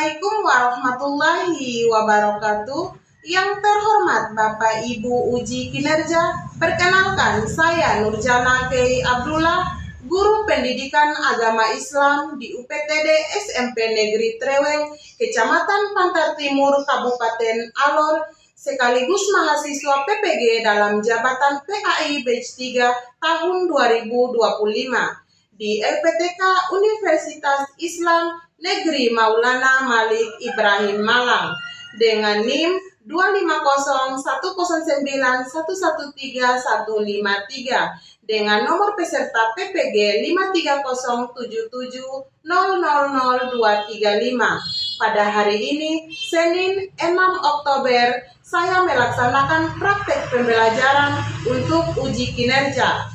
Assalamualaikum warahmatullahi wabarakatuh. Yang terhormat Bapak Ibu Uji Kinerja, perkenalkan saya Nurjana Kei Abdullah, Guru Pendidikan Agama Islam di UPTD SMP Negeri Treweng, Kecamatan Pantar Timur, Kabupaten Alor, sekaligus mahasiswa PPG dalam jabatan PAI Batch 3 tahun 2025 di LPTK Universitas Islam Negeri Maulana Malik Ibrahim Malang dengan NIM 2501091131153 dengan nomor peserta PPG 53077000235. Pada hari ini, Senin 6 Oktober, saya melaksanakan praktek pembelajaran untuk uji kinerja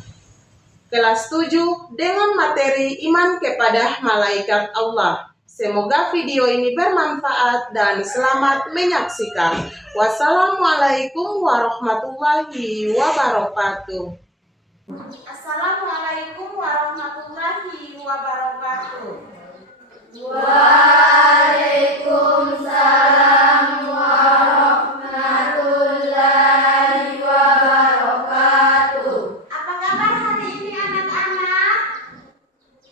kelas 7 dengan materi iman kepada malaikat Allah. Semoga video ini bermanfaat dan selamat menyaksikan. Wassalamualaikum warahmatullahi wabarakatuh. Assalamualaikum warahmatullahi wabarakatuh. Waalaikumsalam warahmatullahi wabarakatuh. Apa kabar hari ini anak-anak?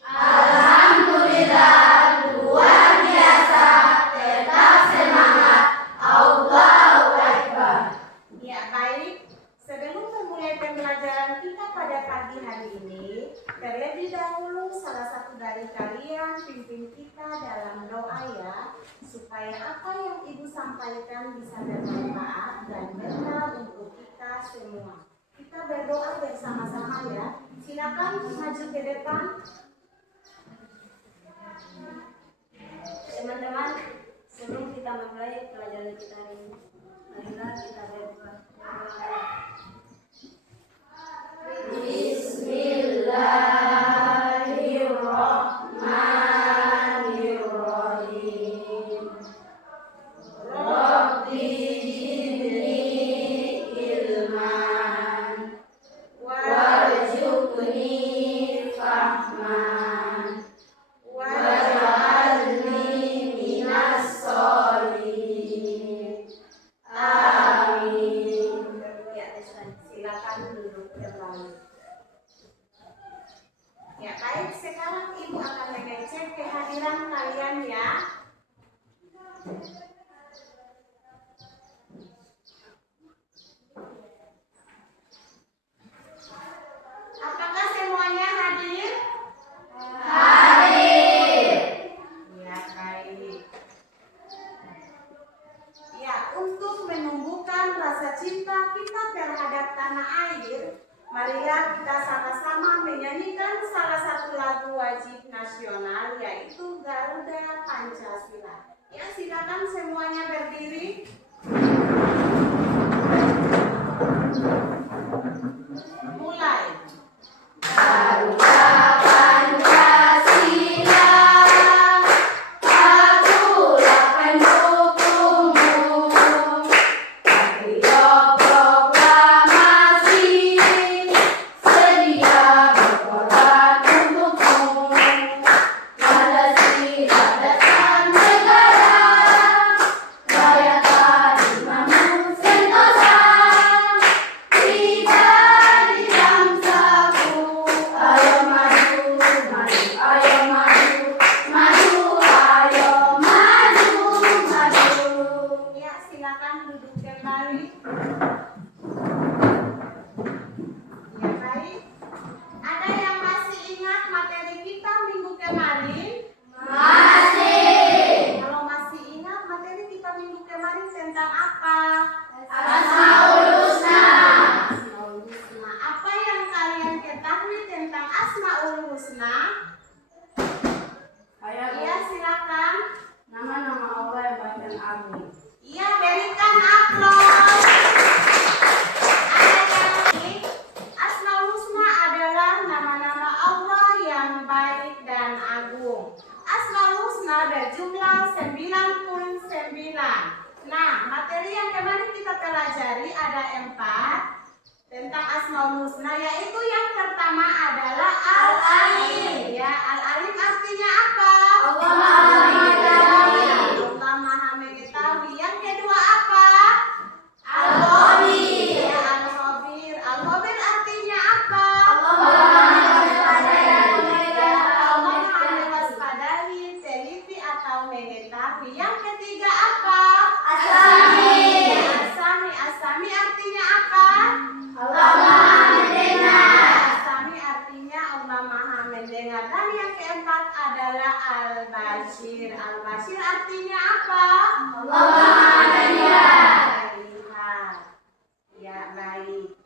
Alhamdulillah, luar biasa, tetap semangat, Allahu Akbar. Ya baik, sebelum memulai pembelajaran kita pada pagi hari ini, terlebih dahulu salah satu dari kalian pimpin kita dalam doa ya, supaya apa yang Ibu sampaikan bisa bermanfaat dan berkah untuk kita semua. Kita berdoa bersama-sama ya. Silakan maju ke depan. Teman-teman, sebelum kita memulai pelajaran kita hari ini, marilah kita berdoa. Bismillahirrahmanirrahim. Rabbi zidni ilman warzuqni fahman waj'alni minas sholihin. Amin. Ya, silakan duduk kembali. Ya baik, sekarang Ibu akan mengecek kehadiran kalian ya. Apakah semuanya hadir? Hadir. Ya baik. Ya, untuk menumbuhkan rasa cinta kita terhadap tanah air, marilah kita sama-sama menyanyikan salah satu lagu wajib nasional, yaitu Garuda Pancasila. Ya, silakan semuanya berdiri. Mulai. Garuda Pancasila, akulah pendukungmu. Patriot proklamasi, sedia berkorban untukmu. Palestina negara, rayakan imanmu sentosa. Kita di bangsaku, ayo maju, maju, ayo maju, maju, ayo maju, maju. Ya, silakan duduk kembali. Ya baik. Ada yang masih ingat materi kita minggu kemarin? Masih. Kalau masih ingat, materi kita minggu kemarin tentang apa? Asmaul Husna. Asmaul Husna. Apa yang kalian ketahui tentang Asmaul Husna? Iya, silakan. Nama-nama Allah yang baik dan agung. Iya, berikan aplaus. Ada yang lain? Asmaul Husna adalah nama-nama Allah yang baik dan agung. Asmaul Husna berjumlah 99. Nah, materi yang kemarin kita pelajari ada 4 tentang Asmaul Husna, yaitu yang pertama adalah Al-Alim. Ya, Al-Alim artinya apa? Allah Maha Mengetahui. Allah mengetahui. Yang ketiga apa? Asami artinya apa? Allah Maha mendengar. Asami artinya Allah Maha mendengar. Dan yang keempat adalah Al-Bashir. Al-Bashir artinya apa? Allah Maha melihat. Melihat. Ya, baik.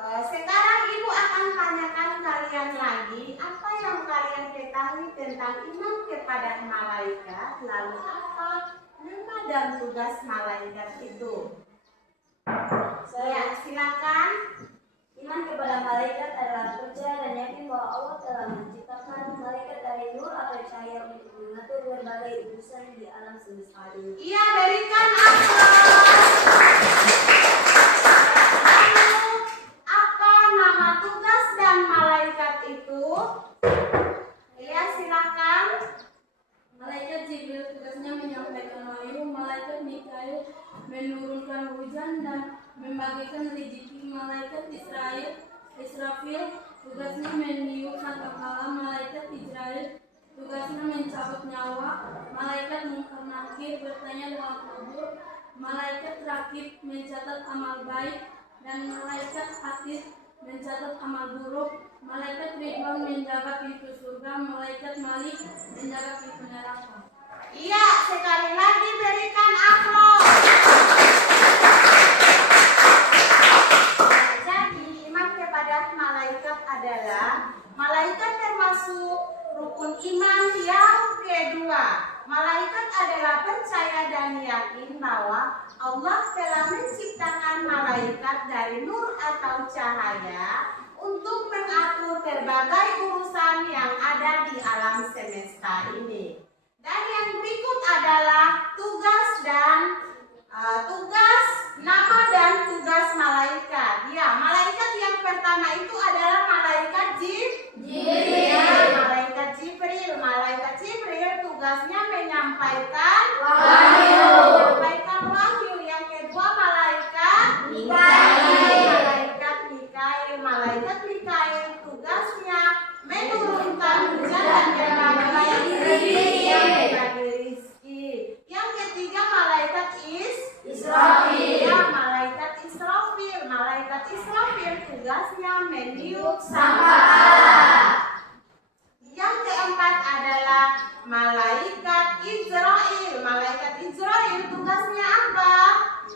Sekarang Ibu akan tanyakan kalian lagi apa yang kalian ketahui tentang iman kepada malaikat, lalu apa nama dan tugas malaikat itu. Ya, silakan. Iman kepada malaikat adalah percaya dan yakin bahwa Allah telah menciptakan malaikat dari nur atau cahaya untuk mengatur berbagai urusan di alam semesta ini. Iya, berikan aplaus. Apa nama tugas dan malaikat itu? Iya, silakan. Malaikat Jibril tugasnya menyampaikan wahyu, malaikat Mikail menurunkan hujan dan membagikan rezeki, malaikat Israfil tugasnya meniup sangkakala, malaikat Israel tugasnya mencabut nyawa, malaikat Munkar Nakir bertanya dalam kubur, malaikat Rakib mencatat amal baik, dan malaikat Atid mencatat amal buruk, malaikat Ridwan menjaga pintu surga, malaikat Malik menjaga pintu neraka. Iya, sekali lagi berikan aplaus. Jadi, iman kepada malaikat adalah malaikat termasuk rukun iman yang kedua. Malaikat adalah percaya dan yakin bahwa Allah telah menciptakan malaikat dari nur atau cahaya untuk mengatur berbagai urusan yang ada di alam semesta ini. Dan yang berikut adalah nama dan tugas malaikat. Ya, malaikat yang pertama itu adalah malaikat Jibril. Malaikat Jibril. Malaikat Jibril tugasnya menyampaikan wahyu. Yang kedua malaikat Mikail. Malaikat Mikail tugasnya menurunkan hujan dan berbagi rezeki. Yang ketiga malaikat Israfil. Ya, malaikat Israfil. Malaikat Israfil tugasnya meniup sangkakala. Yang keempat adalah malaikat Israel. Malaikat Israel tugasnya apa?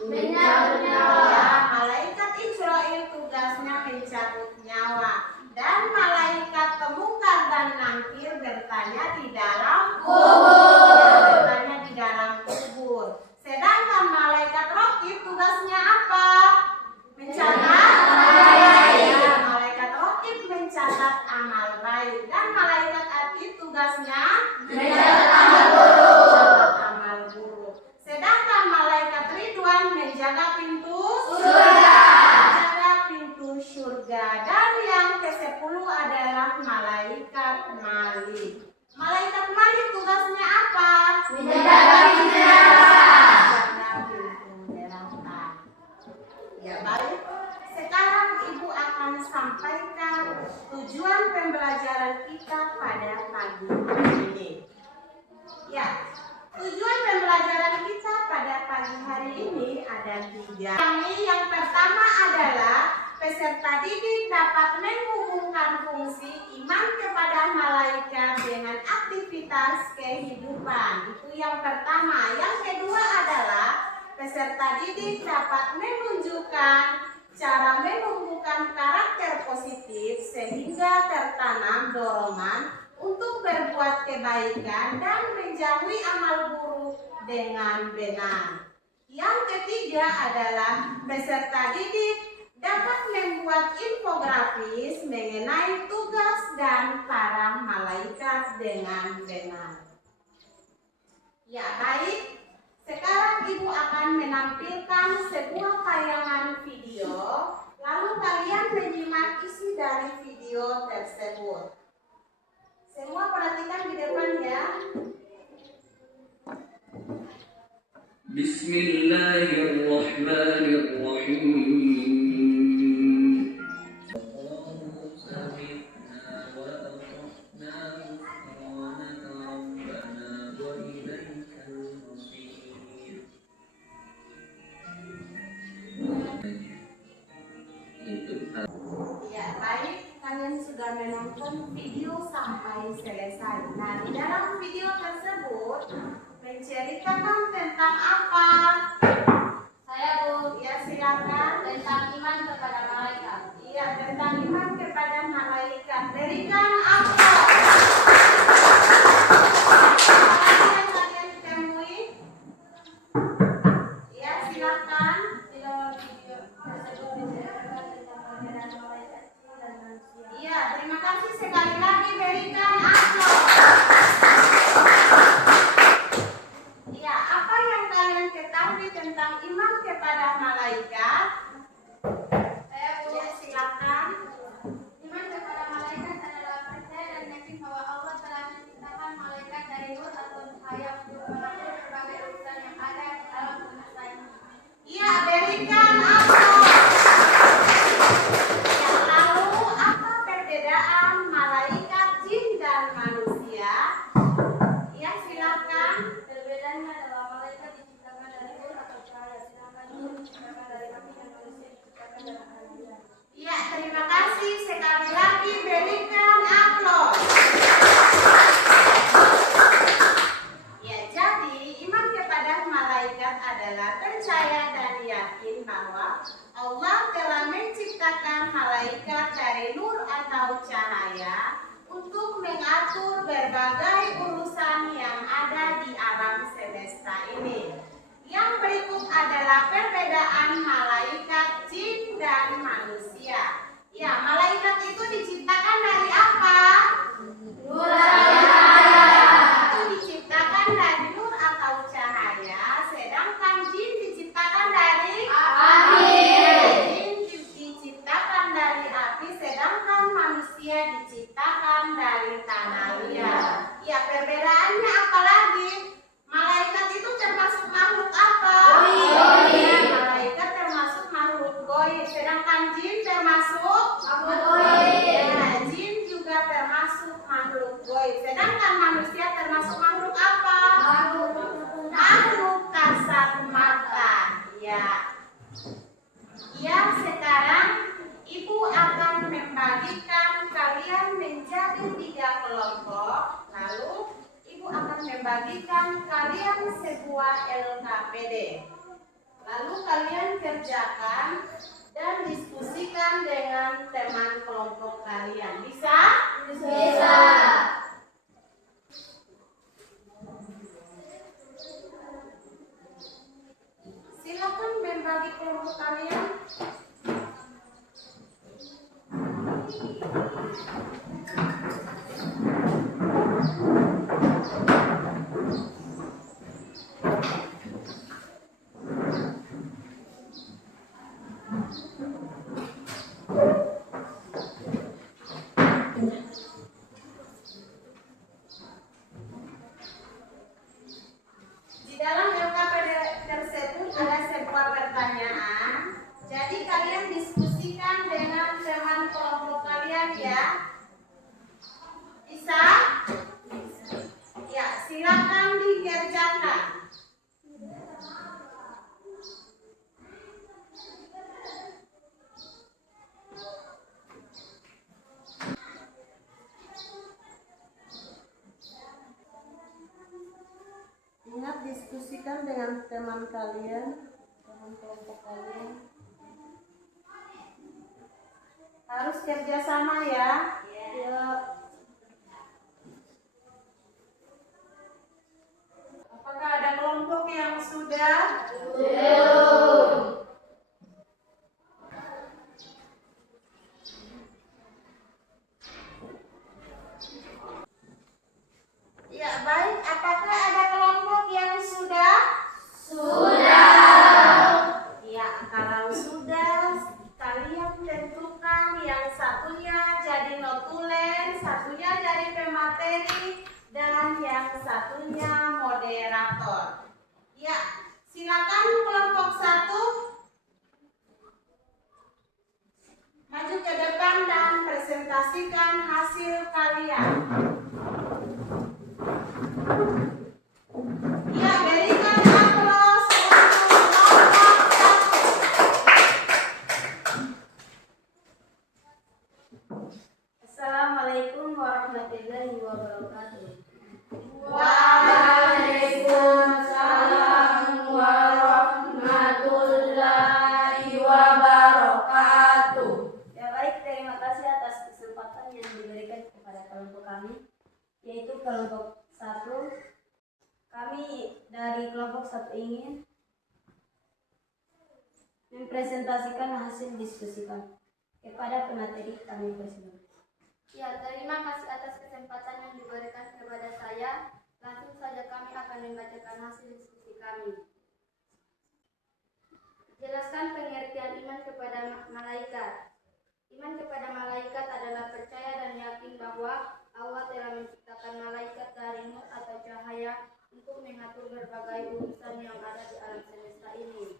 Mencabut nyawa. Ya, malaikat Israel tugasnya mencabut nyawa. Dan malaikat Munkar dan Nakir bertanya di dalam kubur. Sedangkan malaikat Rakib tugasnya apa? Mencatat. Ya, malaikat Rakib mencatat amal baik. Dan malaikat Atid tugasnya Mencatat amal buruk. Sedangkan malaikat Ridwan menjaga pintu surga. Dan yang ke-10 adalah malaikat Malik. Malaikat Malik tugasnya apa? Menjaga pintu neraka. Ya, baik. Sekarang Ibu akan sampaikan tujuan pembelajaran kita pada pagi hari ini. Ya, tujuan pembelajaran kita pada pagi hari ini ada 3. Yang pertama adalah peserta didik dapat menghubungkan fungsi iman kepada malaikat dengan aktivitas kehidupan. Itu yang pertama. Yang kedua adalah peserta didik dapat menunjukkan cara menumbuhkan karakter positif sehingga tertanam dorongan untuk berbuat kebaikan dan menjauhi amal buruk dengan benar. Yang ketiga adalah peserta didik dapat membuat infografis mengenai tugas dan para malaikat dengan benar. Ya, baik. Sekarang Ibu akan menampilkan sebuah tayangan video, lalu kalian menyimak isi dari video tersebut. Semua perhatikan di depan ya. Bismillahirrahmanirrahim. video sampai selesai. Nah, di dalam video tersebut menceritakan tentang apa? Saya Bu, Ya, silakan. tentang iman kepada malaikat. Iya, tentang iman kepada malaikat. Berikan apa? Apa yang kalian temui? Ya, silakan. Di dalam video tersebut menceritakan tentang perbedaan malaikat jin dan manusia. Iya, terima kasih sekali lagi berikan aplaus. Iya, apa yang kalian ketahui tentang iman kepada malaikat? Saya Bu, Ya, silakan. iman kepada malaikat adalah percaya dan yakin bahwa Allah telah menciptakan malaikat dari nur atau cahaya untuk mengatur berbagai urusan yang ada di alam semesta ini. Iya, berikan aplaus. Ya, lalu apa perbedaan malaikat jin dan manusia? Ya, silakan. Perbedaannya adalah malaikat diciptakan dari nur atau cahaya, sedangkan jin diciptakan dari api dan manusia diciptakan dari air. Ya, terima kasih sekali lagi berikan aplaus. Ya, jadi iman kepada malaikat adalah percaya dan yakin bahwa Allah telah menciptakan malaikat dari nur atau cahaya untuk mengatur berbagai urusan yang ada di alam semesta ini. Yang berikut adalah perbedaan malaikat jin dan manusia. Ya, malaikat itu diciptakan dari apa? Nur atau cahaya. Itu diciptakan dari nur atau cahaya, sedangkan jin diciptakan dari Api. Jin diciptakan dari api, sedangkan manusia diciptakan dari tanah liat. Ya, perbedaannya apa lagi? Malaikat itu termasuk makhluk apa? Goib. Malaikat termasuk makhluk goib, sedangkan jin termasuk Makhluk goib. Ya, jin juga termasuk makhluk goib, sedangkan manusia termasuk makhluk apa? Makhluk kasat mata. Ya. Ya, sekarang Ibu akan membagikan kalian menjadi 3 kelompok. Lalu Ibu akan membagikan kalian sebuah LKPD. Lalu kalian kerjakan dan diskusikan dengan teman kelompok kalian. Bisa? Bisa. Silakan membagi kelompok kalian. Di dalam LKPD tersebut ada sebuah pertanyaan. Jadi kalian diskusikan dengan teman kelompok kalian ya. Bisa? Ya, silakan dikerjakan. Ingat diskusikan dengan teman kalian, teman kelompok kalian. Harus kerjasama ya. Ya. Apakah ada kelompok yang sudah? Belum. Ya, baik. Apakah ada kelompok yang sudah? Sudah. Ya, kalau sudah, kalian tentukan yang satunya jadi notulen, satunya jadi pemateri, dan yang satunya moderator. Ya, silakan kelompok 1 maju ke depan dan presentasikan hasil kalian. Ya, berikan aplaus untuk kelompok 1. Assalamualaikum warahmatullahi yaitu kelompok 1. Kami dari kelompok 1 ingin mempresentasikan hasil diskusi kami. Kepada pemateri kami persilakan. Ya, terima kasih atas kesempatan yang diberikan kepada saya. Langsung saja kami akan membacakan hasil diskusi kami. Jelaskan pengertian iman kepada malaikat. Iman kepada malaikat adalah percaya dan yakin bahwa Allah telah menciptakan malaikat dari nur atau cahaya untuk mengatur berbagai urusan yang ada di alam semesta ini.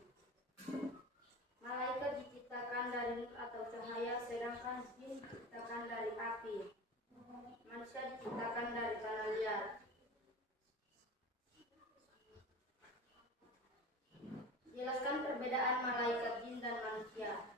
Malaikat diciptakan dari nur atau cahaya, sedangkan jin diciptakan dari api. Manusia diciptakan dari tanah liat. Jelaskan perbedaan malaikat jin dan manusia.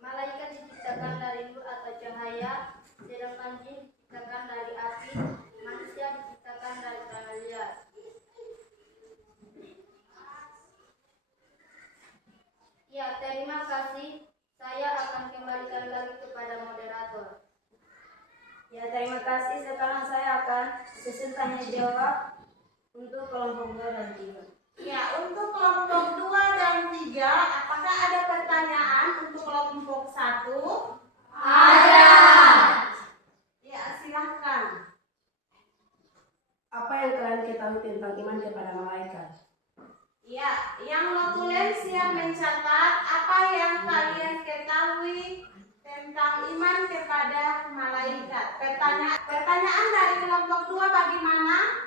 Malaikat diciptakan dari nur atau cahaya, sedangkan jin diciptakan dari api. Manusia diciptakan dari tanah liat. Ya, terima kasih. Saya akan kembalikan lagi kepada moderator. Ya, terima kasih. Sekarang saya akan susun tanya jawab untuk kelompok 2 dan 3. Ya, untuk kelompok 2 dan 3, apakah ada pertanyaan untuk kelompok 1? Ada. Ya, silahkan. Apa yang kalian ketahui tentang iman kepada malaikat? Ya, yang notulen siap mencatat apa yang kalian ketahui tentang iman kepada malaikat. Pertanyaan dari kelompok 2 bagaimana?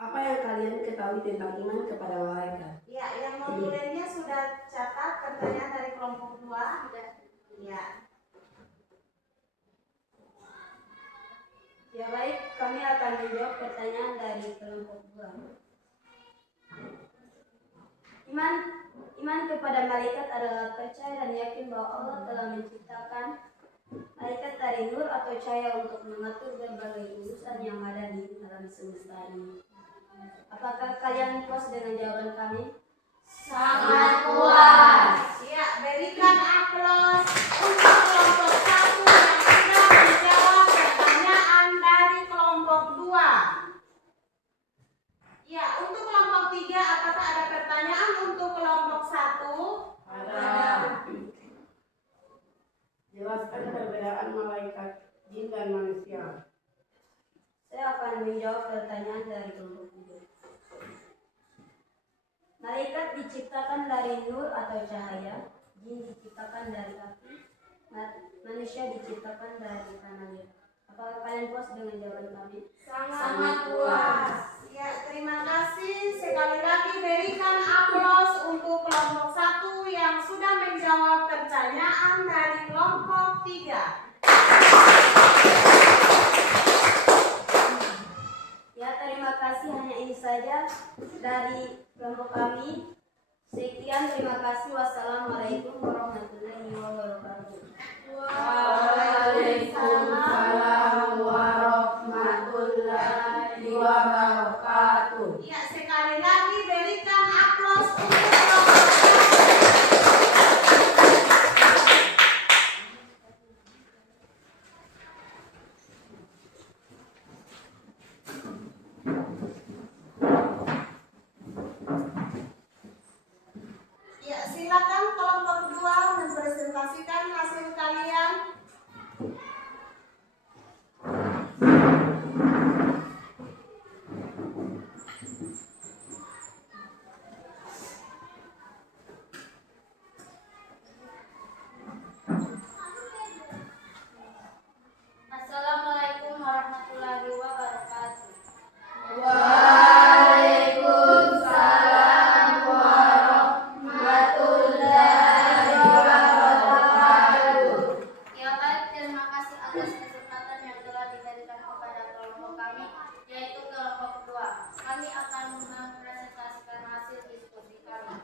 Apa yang kalian ketahui tentang iman kepada malaikat? Ya, yang notulennya sudah catat pertanyaan dari kelompok 2. Ya. Ya baik, kami akan menjawab pertanyaan dari kelompok 2. Iman kepada malaikat adalah percaya dan yakin bahwa Allah telah menciptakan malaikat dari nur atau cahaya untuk mengatur berbagai urusan yang ada di alam semesta ini. Apakah kalian puas dengan jawaban kami? Sangat puas. Ya, berikan aplaus untuk kelompok 1 yang sudah menjawab pertanyaan dari kelompok 2. Ya, untuk kelompok 3, apakah ada pertanyaan untuk kelompok 1? Ada. Jelaskan perbedaan malaikat jin dan manusia. Saya akan menjawab pertanyaan dari kelompok 3. Malaikat diciptakan dari nur atau cahaya, jin diciptakan dari api, manusia diciptakan dari tanah liat. Apakah kalian puas dengan jawaban kami? Sangat puas. Ya, terima kasih. Sekali lagi berikan aplaus untuk kelompok 1 yang sudah menjawab pertanyaan dari kelompok 3. Ya, terima kasih. Hanya ini saja dari kelompok kami. Sekian, terima kasih. Wassalamualaikum warahmatullahi wabarakatuh. Waalaikumsalam warahmatullahi wabarakatuh. Ya, sekali lagi berikan aplaus untuk kelompok 1. Ya, silakan kelompok 2 mempresentasikan hasil kalian. Assalamualaikum warahmatullahi wabarakatuh. Waalaikumsalam warahmatullahi wabarakatuh. Ya baik, terima kasih atas kesempatan yang telah diberikan kepada kelompok kami, yaitu kelompok 2. Kami akan mempresentasikan hasil diskusi kami.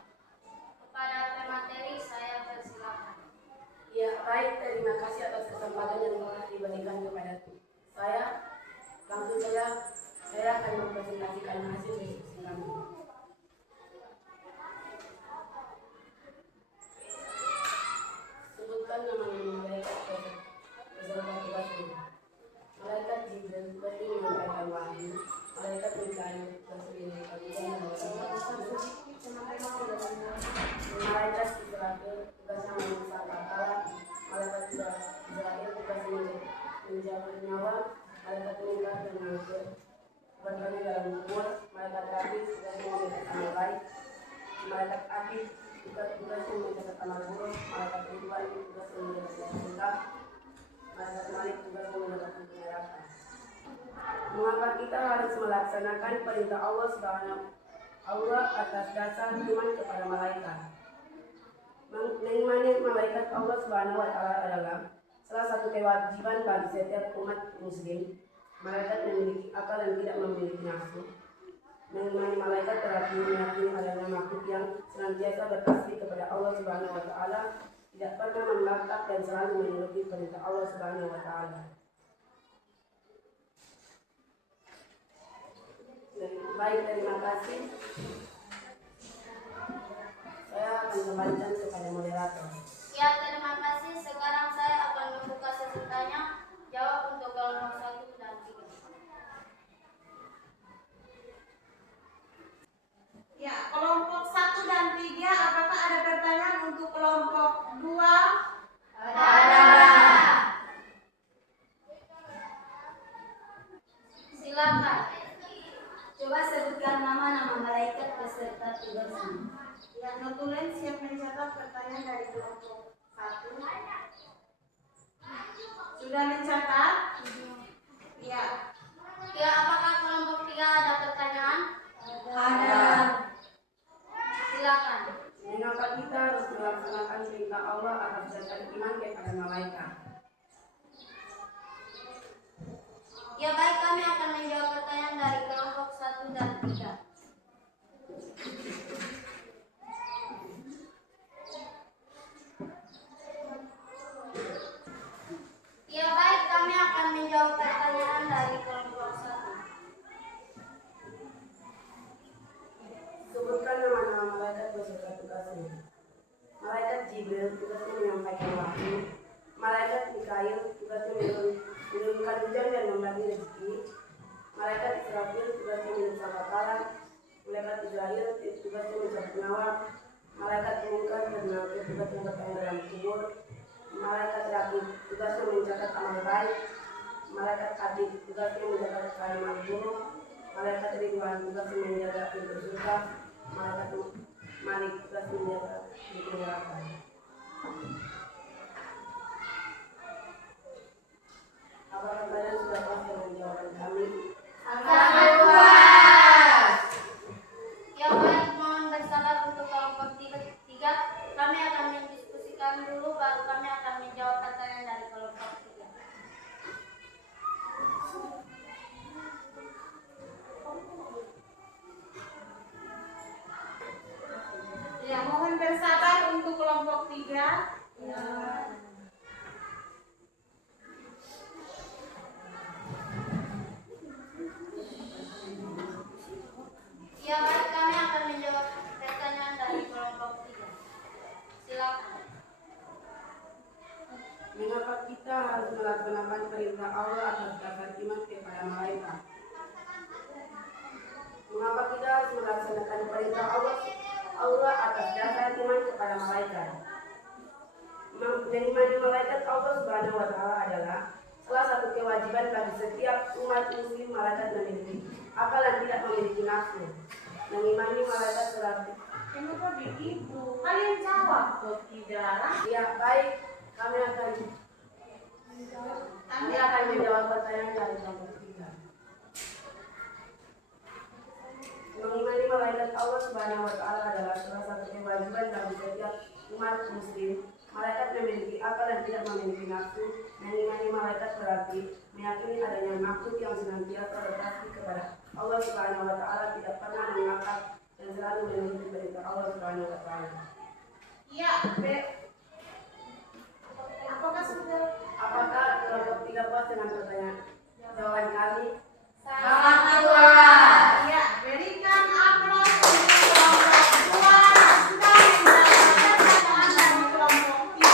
Kepada pemateri, saya persilakan. Ya, baik, terima kasih atas kesempatan yang telah diberikan kepadaku. Langsung saja, saya akan mempresentasikan hasil diskusi kami. menjaga nyawa, malaikat meninggal dan mengangkut korbannya dalam kubur, malaikat terakhir tugasnya mencatat amal baik, malaikat akhir tugasnya mencatat amal buruk, malaikat kedua tugasnya mencatat cinta, malaikat malik tugasnya mencatat neraka. Mengapa kita harus melaksanakan perintah Allah atas dasar iman kepada malaikat? Mengimani malaikat Allah Subhanahu wa Ta'ala adalah salah satu kewajiban bagi setiap umat Muslim. Malaikat memiliki akal dan tidak memiliki nafsu. Mengimani malaikat berarti meyakini adanya makhluk yang senantiasa bertasbih kepada Allah Subhanahu wa Ta'ala, tidak pernah membantah dan selalu menuruti perintah Allah Subhanahu wa Ta'ala. Baik, terima kasih. Saya akan kembalikan kepada moderator. Ya, terima kasih. Sekarang saya akan membuka sesi tanya jawab untuk kelompok 1 dan 3. Ya, kelompok 1 dan 3, apakah ada pertanyaan untuk kelompok 2? Ada. Silakan. Coba sebutkan nama-nama malaikat beserta tugasnya. Yang notulen siap mencatat pertanyaan dari kelompok 1. Sudah mencatat? Ya. Ya, apakah kelompok 3 ada pertanyaan? Ada. Silakan. Mengapa kita harus melaksanakan perintah Allah atas dasar iman kepada malaikat? Ya, baik, kami akan menjawab pertanyaan dari kelompok 1 dan 3. Ya, baik, kami akan menjawab pertanyaan dari kelompok 1. Sebutkan nama-nama malaikat beserta tugasnya. Malaikat Jibril tugasnya menyampaikan wahyu. Malaikat Mikail tugasnya menurunkan hujan dan membagi rezeki. Malaikat Israfil tugasnya menyiksa bakaran. Malaikat Israel tugasnya mencabut nyawa. Malaikat Munkar dan Nakir tugasnya bertanya dalam kubur. Malaikat Rakib tugasnya mencatat amal baik. Malaikat Atid tugasnya mencatat amal buruk. Malaikat Ridwan tugasnya menjaga pintu surga. Malaikat Malik tugasnya menjaga pintu neraka. Apakah kalian sudah puas dengan jawaban kami? Sangat puas. Ya, baik, mohon bersabar untuk kelompok 3. Kami akan mendiskusikan dulu, baru kami akan menjawab pertanyaan dari kelompok 3. Ya, mohon bersabar untuk kelompok 3. Ya. Ya, baik, kami akan menjawab pertanyaan dari kelompok 3. Silakan. Mengapa kita harus melaksanakan perintah Allah atas dasar iman kepada malaikat? Mengapa kita harus melaksanakan perintah Allah atas dasar iman kepada malaikat? Mengimani malaikat Allah Subhanahu wa Ta'ala adalah salah satu kewajiban bagi setiap umat Muslim. Malaikat memiliki akal dan tidak memiliki nafsu. Mengimani malaikat berarti. Kenapa begitu? Kalian jawab kok tidak? Ya, baik. Kami akan menjawab pertanyaan dari kelompok 3. Mengimani malaikat Allah Subhanahu wa Ta'ala adalah salah satu kewajiban bagi setiap umat Muslim. Malaikat memiliki akal dan tidak memiliki nafsu. Mengimani malaikat berarti meyakini adanya makhluk yang senantiasa bertasbih kepada Allah Subhanahu wa Ta'ala, tidak pernah mengakal dan selalu menuruti perintah Allah Subhanahu wa Ta'ala. Ya, Apakah kelompok 3 puas dengan pertanyaan jawaban kami? Sangat puas. ya, berikan aplaus untuk kelompok 2 yang sudah menjawab pertanyaan dari kelompok 3.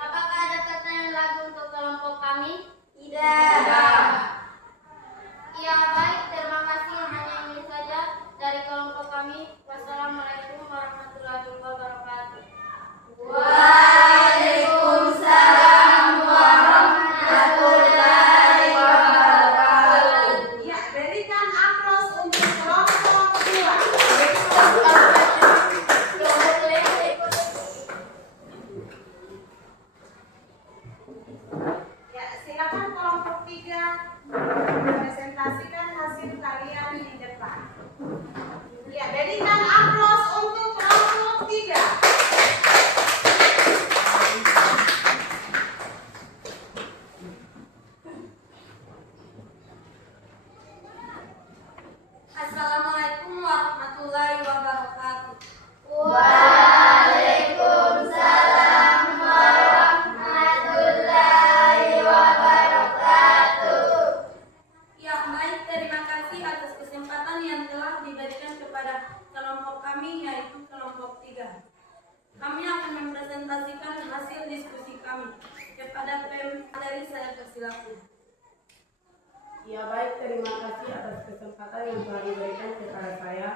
Apakah ada pertanyaan lagi untuk kelompok kami? Tidak. Ya, baik, terima kasih. Hanya ini saja dari kelompok kami. Wassalamualaikum warahmatullahi wabarakatuh. kami. Kepada pemateri saya persilakan. Ya baik, terima kasih atas kesempatan yang telah diberikan kepada saya.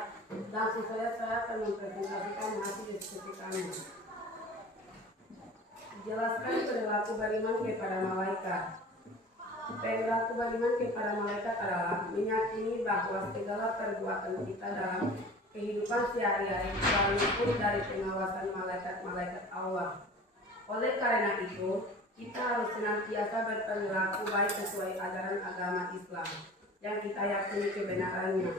Langsung saja saya akan mempresentasikan hasil diskusi kami. Jelaskan perilaku beriman kepada malaikat. Perilaku beriman kepada malaikat adalah meyakini bahwa segala perbuatan kita dalam kehidupan sehari-hari selalu luput dari pengawasan malaikat-malaikat Allah. Oleh karena itu, kita harus senantiasa berperilaku baik sesuai ajaran agama Islam yang kita yakini kebenarannya.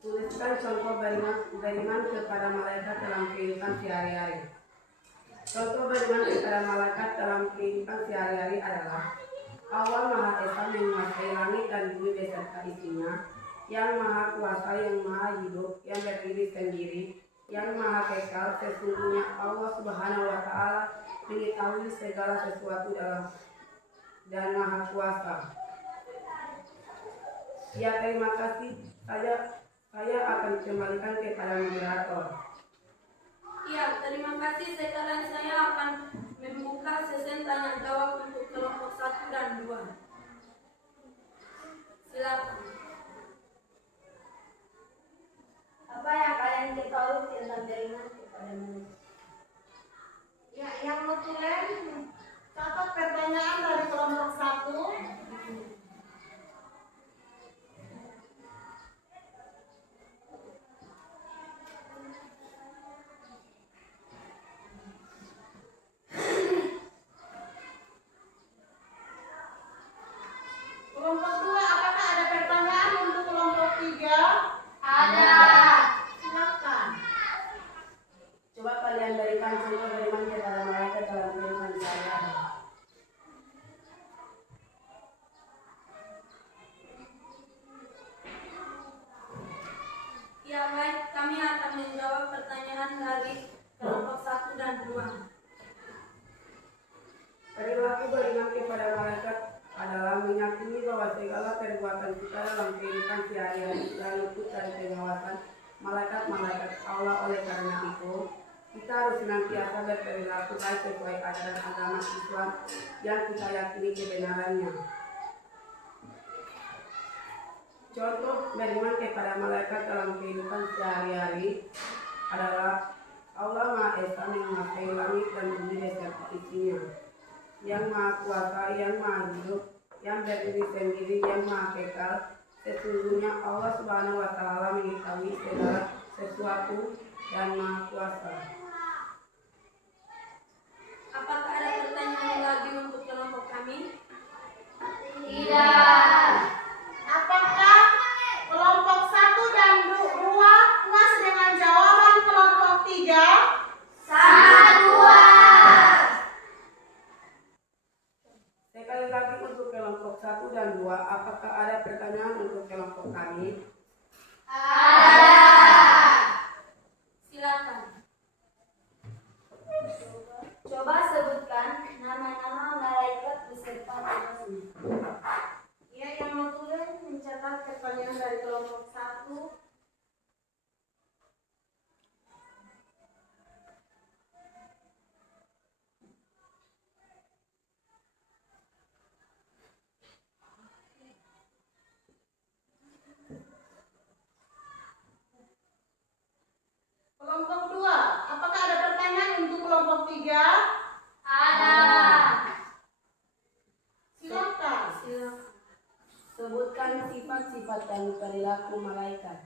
Tuliskan contoh beriman kepada malaikat dalam kehidupan sehari-hari. Contoh beriman kepada malaikat dalam kehidupan sehari-hari adalah Allah Maha Esa menguasai langit dan bumi beserta isinya, yang Maha Kuasa, yang Maha Hidup, yang berdiri sendiri, yang Maha Kekal. Sesungguhnya Allah Subhanahu wa Ta'ala mengetahui segala sesuatu dan Maha Kuasa. Ya, terima kasih. Saya akan kembalikan kepada moderator. Ya, terima kasih. Sekarang saya akan membuka sesi tanya jawab untuk kelompok 1 dan 2. Silakan. Apa yang kalian ketahui tentang beriman kepada manusia? Ya, yang notulen catat pertanyaan dari kelompok 1. Kelompok 2, apakah ada pertanyaan untuk kelompok 3? Ada. Silakan. Coba kalian berikan contoh beriman kepada malaikat dalam kehidupan sehari-hari. Ya, baik. Kami akan menjawab pertanyaan dari kelompok 1 dan 2. Perilaku beriman kepada malaikat adalah meyakini bahwa segala perbuatan kita dalam kehidupan sehari-hari sudah luput dari pengawasan malaikat-malaikat Allah. Oleh karena itu, kita harus senantiasa berperilaku baik sesuai ajaran agama Islam yang kita yakini kebenarannya. Contoh beriman kepada malaikat dalam kehidupan sehari-hari adalah Allah Maha Esa menguasai langit dan bumi beserta isinya, yang Maha Kuasa, yang Maha Hidup, yang berdiri sendiri, yang Maha Kekal. Sesungguhnya Allah Subhanahu wa Ta'ala mengetahui segala sesuatu dan Maha Kuasa. Apakah ada pertanyaan lagi untuk kelompok kami? Tidak. Apakah kelompok 1 dan 2 puas dengan jawaban kelompok 3? Sangat puas. Sekali lagi untuk kelompok 1 dan 2, apakah ada pertanyaan untuk kelompok kami? Ada. Silakan. Coba sebutkan nama-nama malaikat beserta tugasnya. Ya, yang notulen mencatat pertanyaan dari kelompok 1. Kelompok 2, apakah ada pertanyaan untuk kelompok 3? Ada. Silakan. Sebutkan sifat-sifat dan perilaku malaikat.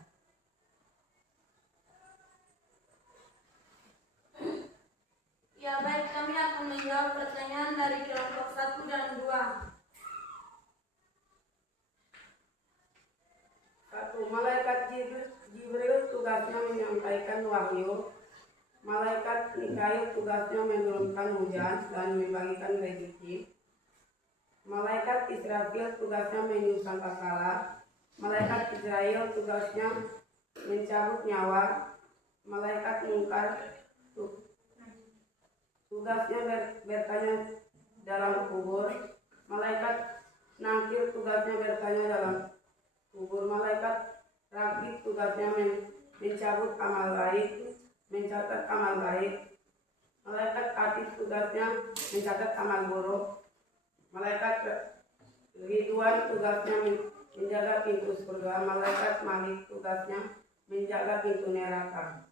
Ya, baik. Kami akan menjawab pertanyaan dari kelompok 1 dan 2. 1. Malaikat Jibril tugasnya menyampaikan wahyu. Malaikat Mikail tugasnya menurunkan hujan dan membagikan rezeki. Malaikat Israfil tugasnya meniup sangkakala. Malaikat Israel tugasnya mencabut nyawa. Malaikat Munkar tugasnya bertanya dalam kubur. Malaikat Nakir tugasnya bertanya dalam kubur. Malaikat Rakib tugasnya mencabut amal baik, mencatat amal baik. Malaikat Atid tugasnya mencatat amal buruk. Malaikat Ridwan tugasnya menjaga pintu surga. Malaikat Malik tugasnya menjaga pintu neraka.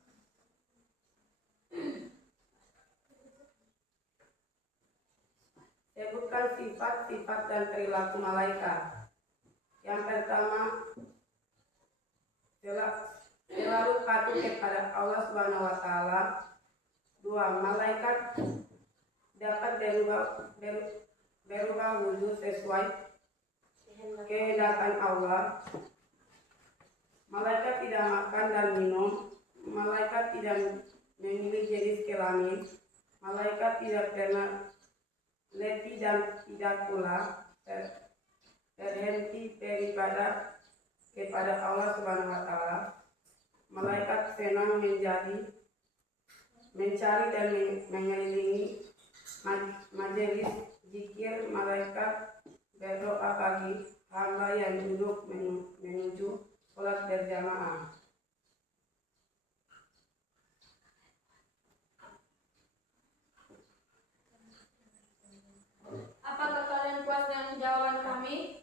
Sebutkan sifat-sifat dan perilaku malaikat. Yang pertama, selalu patuh kepada Allah Subhanahu wa taala. 2. Malaikat dapat berubah wujud sesuai kehendak Allah. Malaikat tidak makan dan minum. Malaikat tidak memilih jenis kelamin. Malaikat tidak pernah letih dan tidak pula berhenti beribadah kepada Allah Subhanahu wa taala. Malaikat senang mencari dan mengelilingi majelis zikir. Malaikat berdoa bagi hamba yang duduk menuju sholat berjamaah. Apakah kalian puas dengan jawaban kami?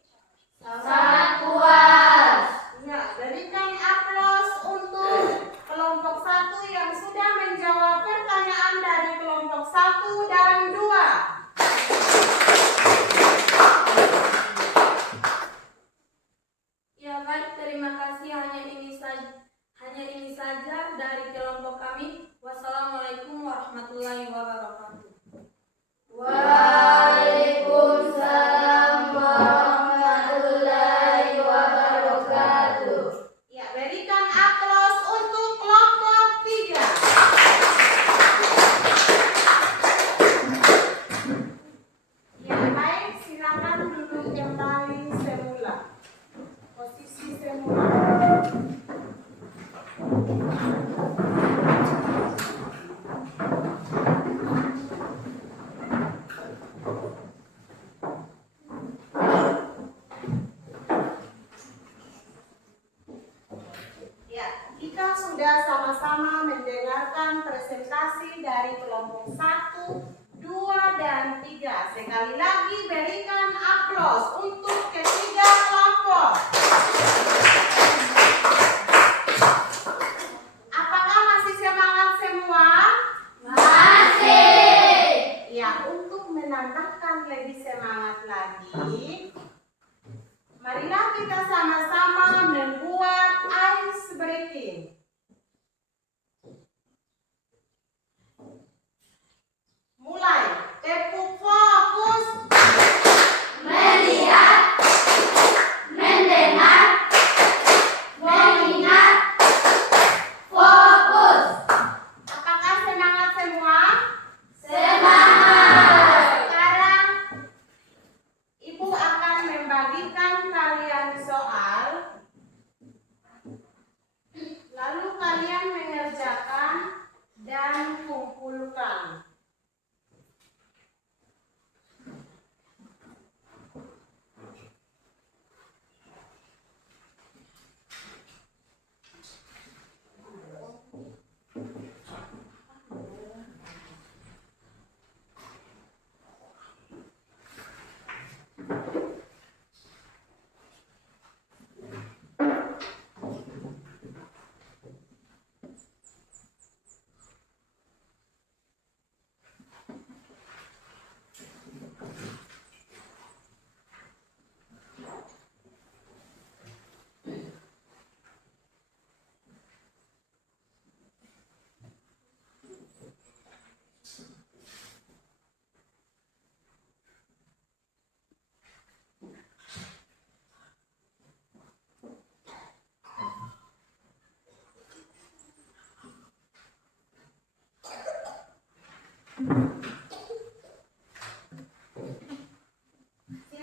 Sangat puas. Ya, berikan aplaus untuk kelompok 1 yang sudah menjawab pertanyaan dari kelompok 1 dan 2. Ya baik, terima kasih. Hanya ini saja dari kelompok kami. Wassalamualaikum warahmatullahi wabarakatuh. Waalaikumsalam warahmatullahi wabarakatuh. Ya, berikan aplaus untuk kelompok 3. Ya, baik, silakan duduk kembali semula. Posisi semula. Ya, kita sudah sama-sama mendengarkan presentasi dari kelompok 1, 2, dan 3. Sekali lagi berikan aplaus untuk ketiga kelompok. Apakah masih semangat semua? Masih. Ya, untuk menambahkan lebih semangat lagi, marilah kita sama-sama membuat ice breaking. Mulai, tepuk fokus. Melihat, mendengar, mengingat, fokus. Apakah semangat semua? Semangat. Sekarang Ibu akan membagikan kalian soal. Lalu kalian mengerjakan dan kumpulkan.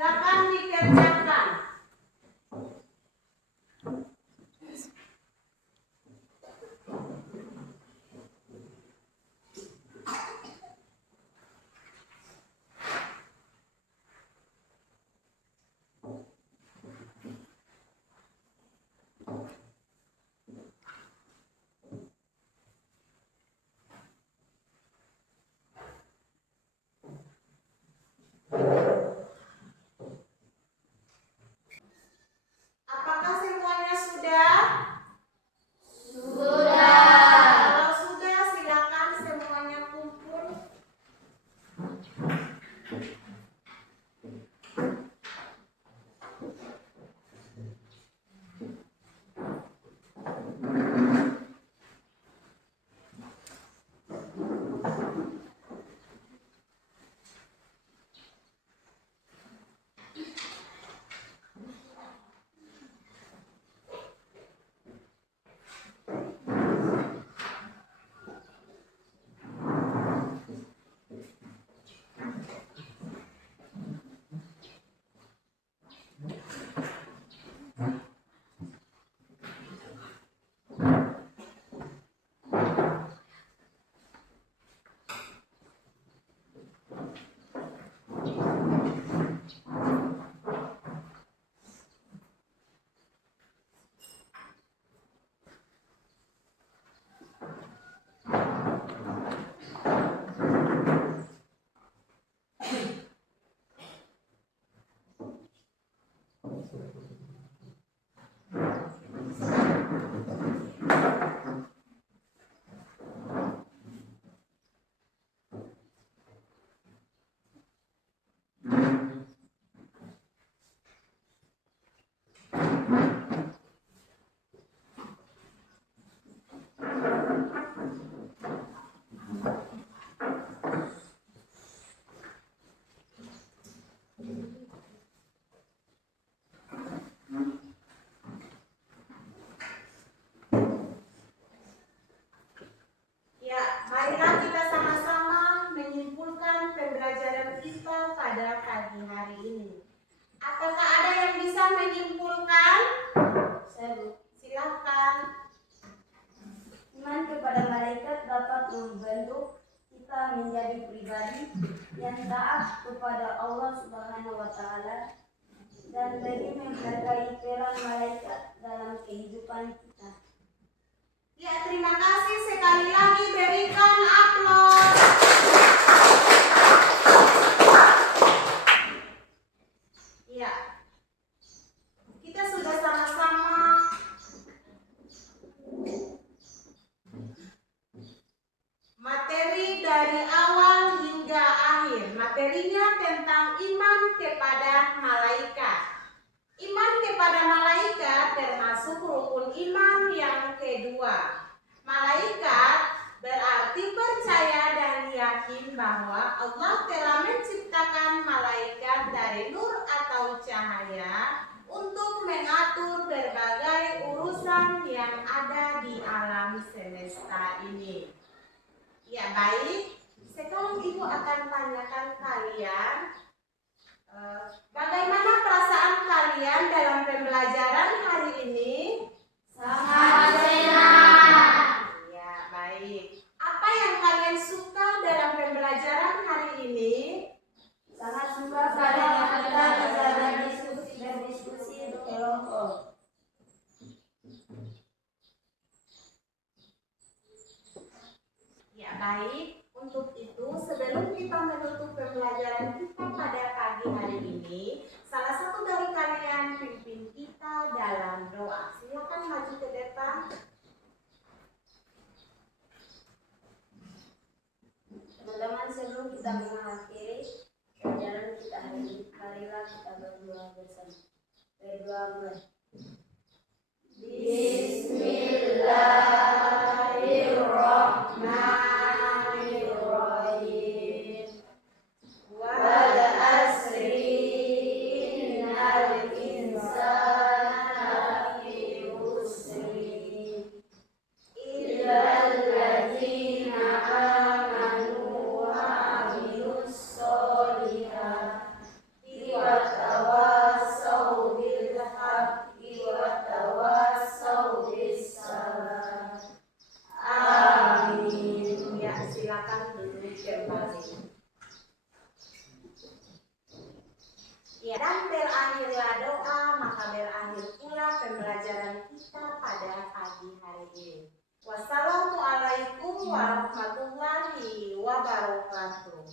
Silakan dikerjakan. kita pada pagi hari ini. Apakah ada yang bisa menyimpulkan? Silakan. Iman kepada malaikat dapat membentuk kita menjadi pribadi yang taat kepada Allah Subhanahu wa Ta'ala dan lebih menghargai peran malaikat dalam kehidupan kita. Ya, terima kasih sekali lagi, berikan aplaus. Ya, kita sudah sama-sama materi dari awal hingga akhir. Materinya tentang iman kepada malaikat. Iman kepada malaikat termasuk rukun iman yang kedua. Malaikat berarti percaya dan yakin bahwa Allah telah menciptakan malaikat dari nur atau cahaya untuk mengatur berbagai urusan yang ada di alam semesta ini. Ya, baik, sekarang Ibu akan tanyakan kalian bagaimana perasaan kalian dalam pembelajaran hari ini? Sangat senang. Ya, baik. Apa yang kalian suka dalam pembelajaran hari ini? Sangat suka karena kita bisa berdiskusi berkelompok. Ya, baik. Untuk itu, sebelum kita menutup pembelajaran kita pada pagi hari ini, salah satu dari kalian pimpin kita dalam doa. Silakan maju ke depan. Teman-teman, sebelum kita mengakhiri pelajaran kita hari ini, marilah kita berdoa bersama. Berdoa mulai. Bismillahirrahmanirrahim. Wal asri innal insana lafi khusr illal ladzina amanu wa amilus solihati wa tawassaw bil haqqi wa tawassaw bis sabr. Amin. Ya, silakan duduk kembali. Ya, dan berakhirlah doa, maka berakhir pula pembelajaran kita pada pagi hari ini. Wassalamualaikum warahmatullahi wabarakatuh.